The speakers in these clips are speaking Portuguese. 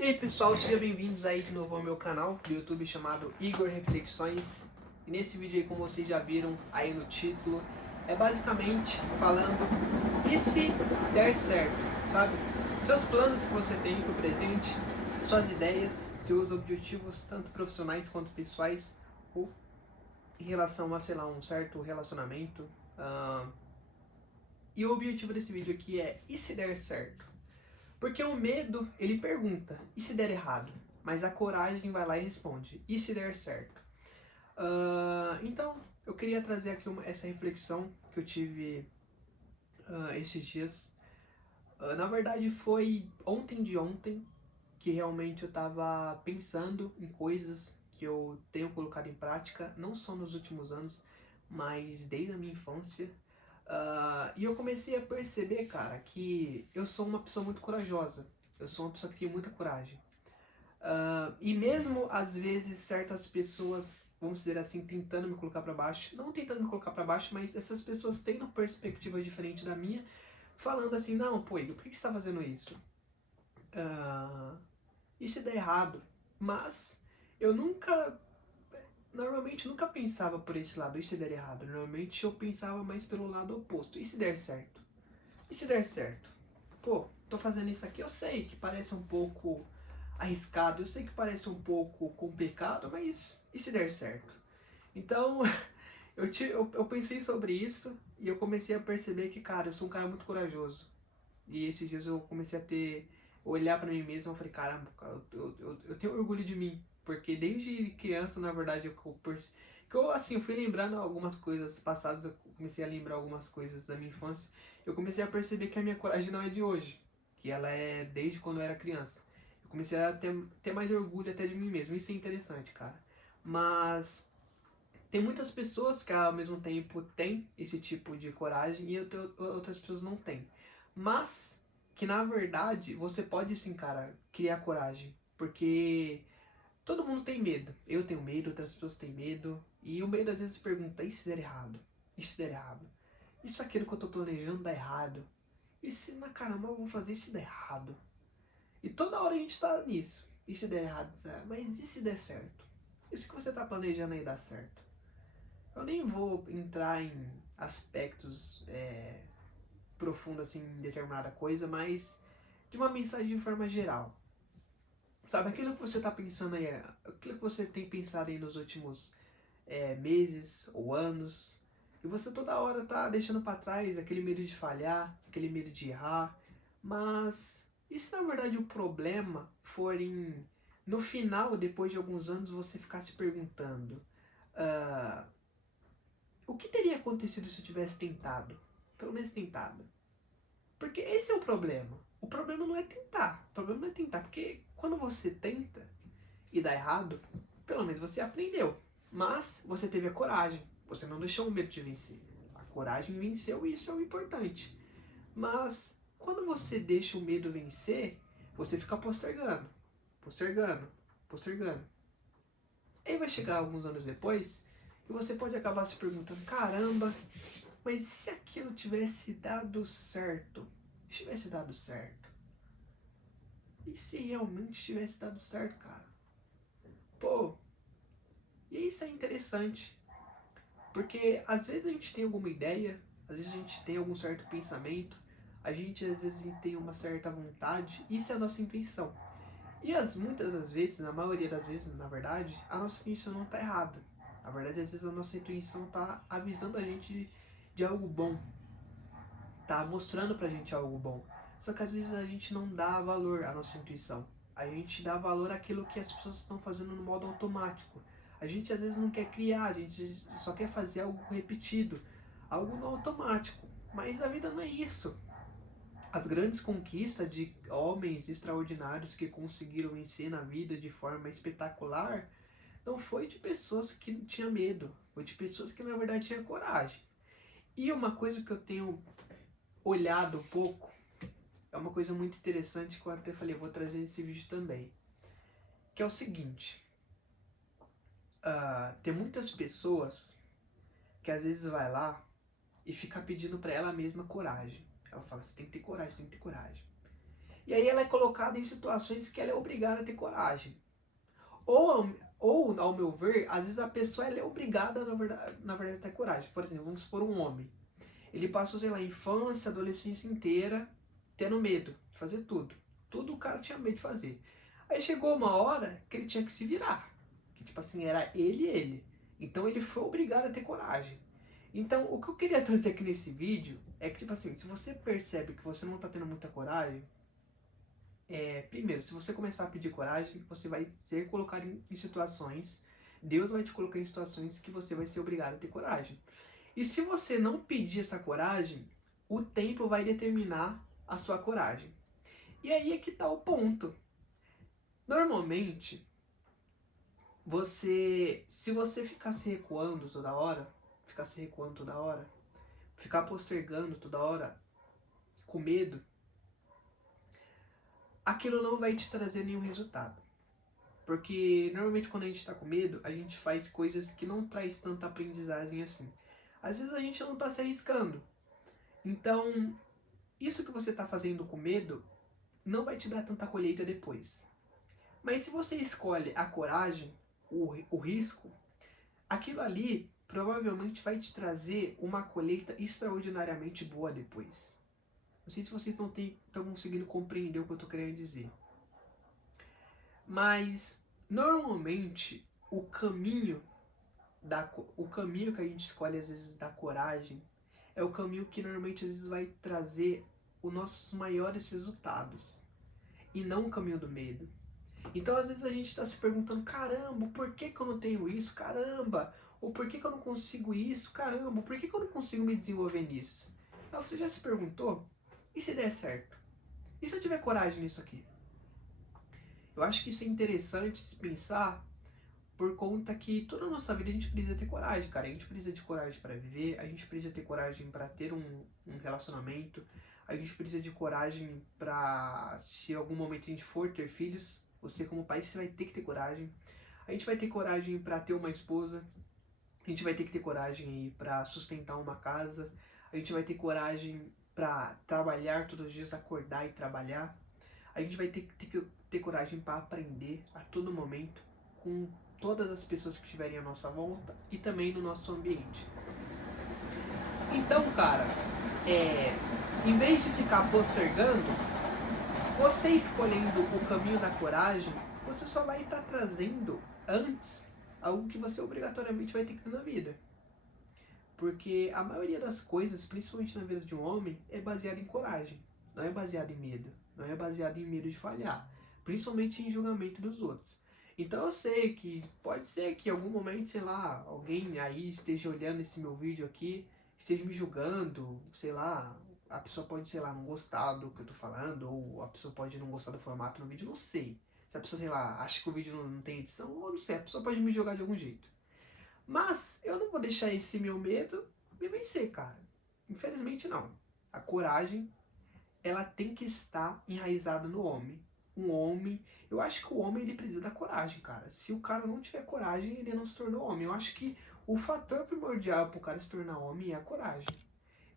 E aí pessoal, sejam bem-vindos aí de novo ao meu canal do YouTube chamado Igor Reflexões. E nesse vídeo aí, como vocês já viram aí no título, é basicamente falando e se der certo, sabe? Seus planos que você tem pro presente, suas ideias, seus objetivos, tanto profissionais quanto pessoais, ou em relação a, sei lá, um certo relacionamento. E o objetivo desse vídeo aqui é e se der certo? Porque o medo, ele pergunta, e se der errado? Mas a coragem vai lá e responde, e se der certo? Então, eu queria trazer aqui essa reflexão que eu tive esses dias. Na verdade, foi ontem de ontem que realmente eu estava pensando em coisas que eu tenho colocado em prática, não só nos últimos anos, mas desde a minha infância. E eu comecei a perceber, cara, que eu sou uma pessoa muito corajosa. Eu sou uma pessoa que tem muita coragem. E mesmo às vezes certas pessoas, vamos dizer assim, tentando me colocar para baixo, não tentando me colocar para baixo, mas essas pessoas tendo perspectiva diferente da minha, falando assim, não, pô, Igor, por que você está fazendo isso? E se der errado? Mas eu normalmente nunca pensava por esse lado, e se der errado? Normalmente eu pensava mais pelo lado oposto, e se der certo? E se der certo? Pô, tô fazendo isso aqui, eu sei que parece um pouco arriscado, eu sei que parece um pouco complicado, mas e se der certo? Então, eu pensei sobre isso e eu comecei a perceber que, cara, eu sou um cara muito corajoso. E esses dias eu comecei a olhar pra mim mesmo e falei, caramba, cara, eu tenho orgulho de mim. Porque desde criança, na verdade, assim, eu fui lembrando algumas coisas passadas, eu comecei a lembrar algumas coisas da minha infância. Eu comecei a perceber que a minha coragem não é de hoje, que ela é desde quando eu era criança. Eu comecei a ter mais orgulho até de mim mesmo, isso é interessante, cara. Mas tem muitas pessoas que ao mesmo tempo têm esse tipo de coragem e outras pessoas não têm. Mas que na verdade você pode sim, cara, criar coragem. Porque todo mundo tem medo. Eu tenho medo, outras pessoas têm medo. E o medo às vezes pergunta, e se der errado? E se der errado? Isso aquilo que eu tô planejando dá errado? E se, na caramba, eu vou fazer se der errado? E toda hora a gente tá nisso. E se der errado? Mas e se der certo? Isso que você tá planejando aí dar certo? Eu nem vou entrar em aspectos profundos assim em determinada coisa, mas de uma mensagem de forma geral. Sabe, aquilo que você está pensando aí, aquilo que você tem pensado aí nos últimos meses ou anos, e você toda hora tá deixando para trás aquele medo de falhar, aquele medo de errar, mas e se na verdade o problema for no final, depois de alguns anos, você ficar se perguntando, ah, o que teria acontecido se eu tivesse tentado? Pelo menos tentado. Porque esse é o problema. O problema não é tentar. O problema não é tentar. Porque quando você tenta e dá errado, pelo menos você aprendeu. Mas você teve a coragem. Você não deixou o medo de vencer. A coragem venceu e isso é o importante. Mas quando você deixa o medo vencer, você fica postergando. Postergando. Postergando. Aí vai chegar alguns anos depois e você pode acabar se perguntando, caramba, mas e se aquilo tivesse dado certo? Se tivesse dado certo? E se realmente tivesse dado certo, cara? Pô, e isso é interessante. Porque às vezes a gente tem alguma ideia, às vezes a gente tem algum certo pensamento, a gente às vezes tem uma certa vontade, isso é a nossa intuição. E muitas das vezes, na maioria das vezes, na verdade, a nossa intuição não está errada. Na verdade, às vezes a nossa intuição está avisando a gente de algo bom, tá mostrando pra gente algo bom. Só que às vezes a gente não dá valor à nossa intuição. A gente dá valor àquilo que as pessoas estão fazendo no modo automático. A gente às vezes não quer criar, a gente só quer fazer algo repetido, algo no automático. Mas a vida não é isso. As grandes conquistas de homens extraordinários que conseguiram vencer na vida de forma espetacular não foi de pessoas que tinham medo, foi de pessoas que na verdade tinham coragem. E uma coisa que eu tenho olhado um pouco, é uma coisa muito interessante que eu até falei, vou trazer nesse vídeo também, que é o seguinte, tem muitas pessoas que às vezes vai lá e fica pedindo pra ela mesma coragem. Ela fala, você tem que ter coragem, tem que ter coragem. E aí ela é colocada em situações que ela é obrigada a ter coragem. Ou ao meu ver, às vezes a pessoa ela é obrigada, na verdade, a ter coragem. Por exemplo, vamos supor um homem. Ele passou, sei lá, a infância, a adolescência inteira tendo medo de fazer tudo. Tudo o cara tinha medo de fazer. Aí chegou uma hora que ele tinha que se virar. Que tipo assim, era ele e ele. Então ele foi obrigado a ter coragem. Então o que eu queria trazer aqui nesse vídeo é que tipo assim, se você percebe que você não tá tendo muita coragem, primeiro, se você começar a pedir coragem, você vai ser colocado em situações, Deus vai te colocar em situações que você vai ser obrigado a ter coragem. E se você não pedir essa coragem, o tempo vai determinar a sua coragem. E aí é que tá o ponto. Normalmente, se você ficar se recuando toda hora, ficar postergando toda hora, com medo, aquilo não vai te trazer nenhum resultado. Porque normalmente quando a gente está com medo, a gente faz coisas que não traz tanta aprendizagem assim. Às vezes a gente não está se arriscando. Então, isso que você está fazendo com medo não vai te dar tanta colheita depois. Mas se você escolhe a coragem, o risco, aquilo ali provavelmente vai te trazer uma colheita extraordinariamente boa depois. Não sei se vocês estão conseguindo compreender o que eu estou querendo dizer. Mas, normalmente, o caminho que a gente escolhe às vezes da coragem é o caminho que normalmente às vezes vai trazer os nossos maiores resultados. E não o caminho do medo. Então às vezes a gente está se perguntando, caramba, por que eu não tenho isso? Caramba, ou por que eu não consigo isso? Caramba, por que eu não consigo me desenvolver nisso? Então você já se perguntou? E se der certo? E se eu tiver coragem nisso aqui? Eu acho que isso é interessante se pensar por conta que toda a nossa vida a gente precisa ter coragem, cara. A gente precisa de coragem para viver, a gente precisa ter coragem para ter um relacionamento, a gente precisa de coragem para, se em algum momento a gente for ter filhos, você como pai, você vai ter que ter coragem. A gente vai ter coragem para ter uma esposa, a gente vai ter que ter coragem para sustentar uma casa, a gente vai ter coragem para trabalhar todos os dias, acordar e trabalhar. A gente vai ter que ter coragem para aprender a todo momento com todas as pessoas que estiverem à nossa volta e também no nosso ambiente. Então, cara, em vez de ficar postergando, você escolhendo o caminho da coragem, você só vai estar trazendo antes algo que você obrigatoriamente vai ter que ter na vida. Porque a maioria das coisas, principalmente na vida de um homem, é baseada em coragem, não é baseada em medo, não é baseada em medo de falhar, principalmente em julgamento dos outros. Então eu sei que pode ser que em algum momento, sei lá, alguém aí esteja olhando esse meu vídeo aqui, esteja me julgando, sei lá, a pessoa pode, sei lá, não gostar do que eu tô falando, ou a pessoa pode não gostar do formato no vídeo, não sei. Se a pessoa, sei lá, acha que o vídeo não tem edição, ou não sei, a pessoa pode me julgar de algum jeito. Mas eu não vou deixar esse meu medo me vencer, cara. Infelizmente não. A coragem, ela tem que estar enraizada no homem. Um homem, eu acho que o homem ele precisa da coragem, cara. Se o cara não tiver coragem, ele não se tornou homem. Eu acho que o fator primordial para o cara se tornar homem é a coragem.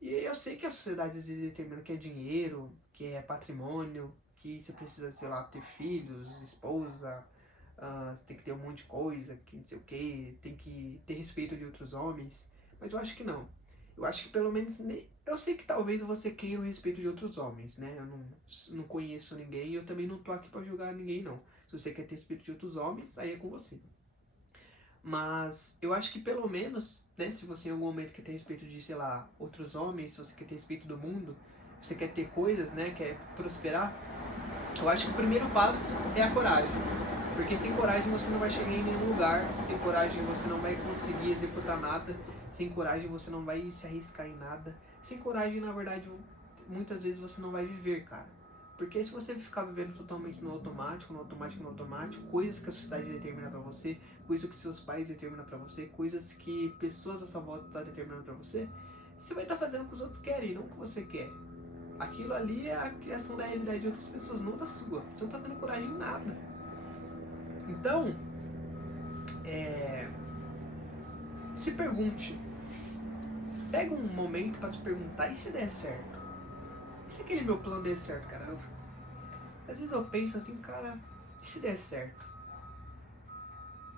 E eu sei que a sociedade às vezes determina que é dinheiro, que é patrimônio, que você precisa, sei lá, ter filhos, esposa, você tem que ter um monte de coisa, que não sei o que, tem que ter respeito de outros homens. Mas eu acho que não. Eu acho que pelo menos. Eu sei que talvez você queira o respeito de outros homens, né? Eu não conheço ninguém e eu também não tô aqui pra julgar ninguém, não. Se você quer ter respeito de outros homens, aí é com você. Mas eu acho que pelo menos, né? Se você em algum momento quer ter respeito de, sei lá, outros homens, se você quer ter respeito do mundo, você quer ter coisas, né? Quer prosperar, eu acho que o primeiro passo é a coragem. Porque sem coragem você não vai chegar em nenhum lugar, sem coragem você não vai conseguir executar nada, sem coragem você não vai se arriscar em nada, sem coragem, na verdade, muitas vezes você não vai viver, cara. Porque se você ficar vivendo totalmente no automático, coisas que a sociedade determina pra você, coisas que seus pais determinam pra você, coisas que pessoas à sua volta estão determinando pra você, você vai estar fazendo o que os outros querem, não o que você quer. Aquilo ali é a criação da realidade de outras pessoas, não da sua. Você não tá tendo coragem em nada. Então, se pergunte, pega um momento para se perguntar, e se der certo? E se aquele meu plano der certo, cara? Às vezes eu penso assim, cara, e se der certo?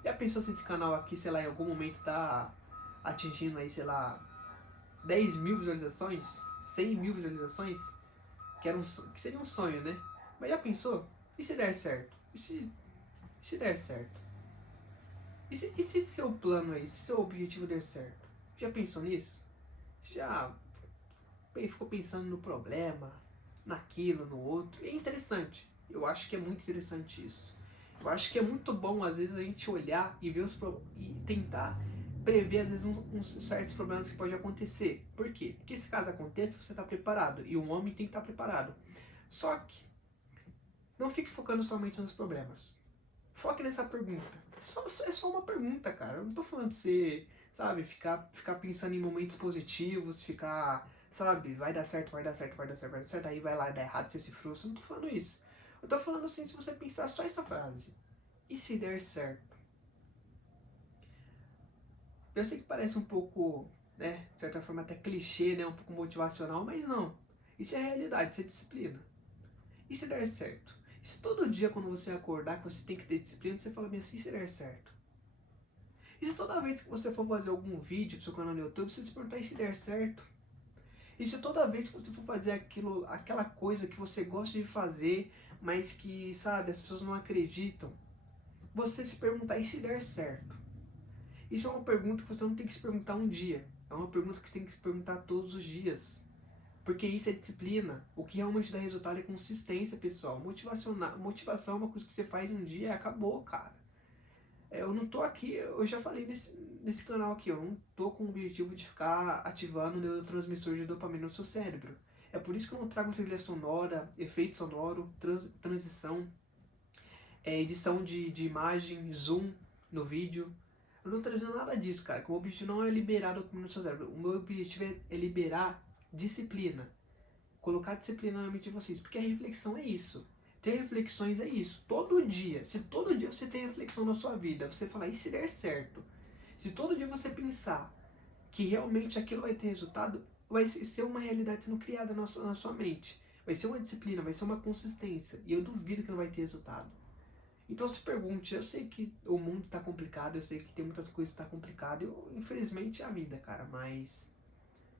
Já pensou se esse canal aqui, sei lá, em algum momento tá atingindo aí, sei lá, 10 mil visualizações? 100 mil visualizações? Que seria um sonho, né? Mas já pensou? E se der certo? E se der certo? E se seu plano aí, se seu objetivo der certo? Já pensou nisso? Você já ficou pensando no problema, naquilo, no outro? É interessante. Eu acho que é muito interessante isso. Eu acho que é muito bom, às vezes, a gente olhar e ver e tentar prever, às vezes, uns certos problemas que podem acontecer. Por quê? Porque se caso aconteça, você está preparado. E um homem tem que estar preparado. Só que, não fique focando somente nos problemas. Foque nessa pergunta. É só uma pergunta, cara. Eu não tô falando pra você, sabe, ficar pensando em momentos positivos, ficar, sabe, vai dar certo, vai dar certo, vai dar certo, vai dar certo, aí vai lá e dá errado, você se frustra. Eu não tô falando isso. Eu tô falando assim, se você pensar só essa frase. E se der certo? Eu sei que parece um pouco, né, de certa forma até clichê, né, um pouco motivacional, mas não. Isso é realidade, isso é disciplina. E se der certo? E se todo dia quando você acordar que você tem que ter disciplina, você fala bem assim, se der certo? E se toda vez que você for fazer algum vídeo pro seu canal no YouTube, você se perguntar e se der certo? E se toda vez que você for fazer aquela coisa que você gosta de fazer, mas que, sabe, as pessoas não acreditam, você se perguntar e se der certo? Isso é uma pergunta que você não tem que se perguntar um dia. É uma pergunta que você tem que se perguntar todos os dias. Porque isso é disciplina. O que realmente dá resultado é consistência, pessoal. Motivação é uma coisa que você faz um dia e acabou, cara. Eu não tô aqui, eu já falei nesse canal aqui, eu não tô com o objetivo de ficar ativando o neurotransmissor de dopamina no seu cérebro. É por isso que eu não trago trilha sonora, efeito sonoro, transição, edição de imagem, zoom no vídeo. Eu não tô trazendo nada disso, cara. Que o meu objetivo não é liberar dopamina no seu cérebro. O meu objetivo é liberar disciplina. Colocar disciplina na mente de vocês. Porque a reflexão é isso. Ter reflexões é isso. Todo dia. Se todo dia você tem reflexão na sua vida, você falar, e se der certo? Se todo dia você pensar que realmente aquilo vai ter resultado, vai ser uma realidade sendo criada na sua mente. Vai ser uma disciplina, vai ser uma consistência. E eu duvido que não vai ter resultado. Então se pergunte, eu sei que o mundo tá complicado, eu sei que tem muitas coisas que tá complicado, infelizmente é a vida, cara, mas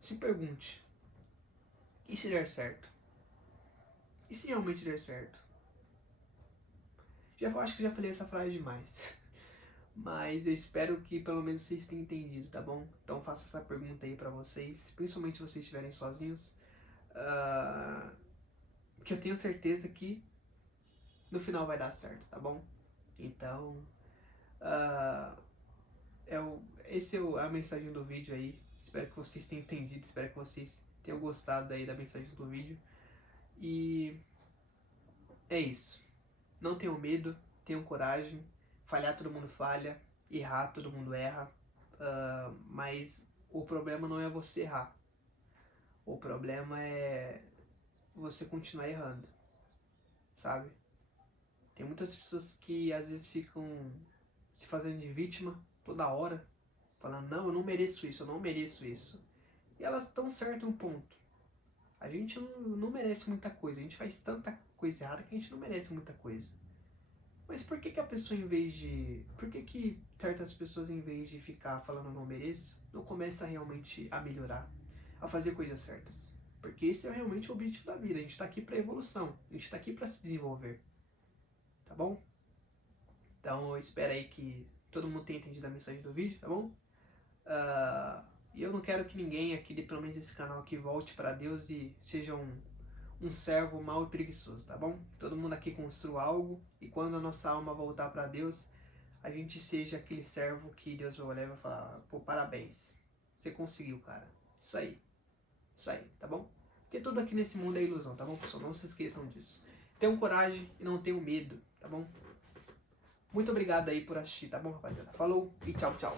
se pergunte, e se der certo? E se realmente der certo? Acho que já falei essa frase demais, mas eu espero que pelo menos vocês tenham entendido, tá bom? Então faça essa pergunta aí pra vocês, principalmente se vocês estiverem sozinhos, que eu tenho certeza que no final vai dar certo, tá bom? Então, essa é a mensagem do vídeo aí. Espero que vocês tenham entendido, espero que vocês tenham gostado aí da mensagem do vídeo. E é isso. Não tenham medo, tenham coragem. Falhar todo mundo falha, errar todo mundo erra. Mas o problema não é você errar. O problema é você continuar errando, sabe? Tem muitas pessoas que às vezes ficam se fazendo de vítima toda hora, falando, não, eu não mereço isso, eu não mereço isso. E elas estão certas em um ponto. A gente não merece muita coisa, a gente faz tanta coisa errada que a gente não merece muita coisa. Mas por que a pessoa, por que certas pessoas, em vez de ficar falando não mereço, não começa realmente a melhorar, a fazer coisas certas? Porque esse é realmente o objetivo da vida, a gente tá aqui pra evolução, a gente tá aqui pra se desenvolver. Tá bom? Então eu espero aí que todo mundo tenha entendido a mensagem do vídeo, tá bom? E eu não quero que ninguém aqui, pelo menos esse canal aqui, volte pra Deus e seja um servo mau e preguiçoso, tá bom? Todo mundo aqui construa algo e quando a nossa alma voltar pra Deus, a gente seja aquele servo que Deus vai olhar e vai falar, pô, parabéns, você conseguiu, cara. Isso aí, tá bom? Porque tudo aqui nesse mundo é ilusão, tá bom, pessoal? Não se esqueçam disso. Tenham coragem e não tenham medo, tá bom? Muito obrigado aí por assistir, tá bom, rapaziada? Falou e tchau, tchau.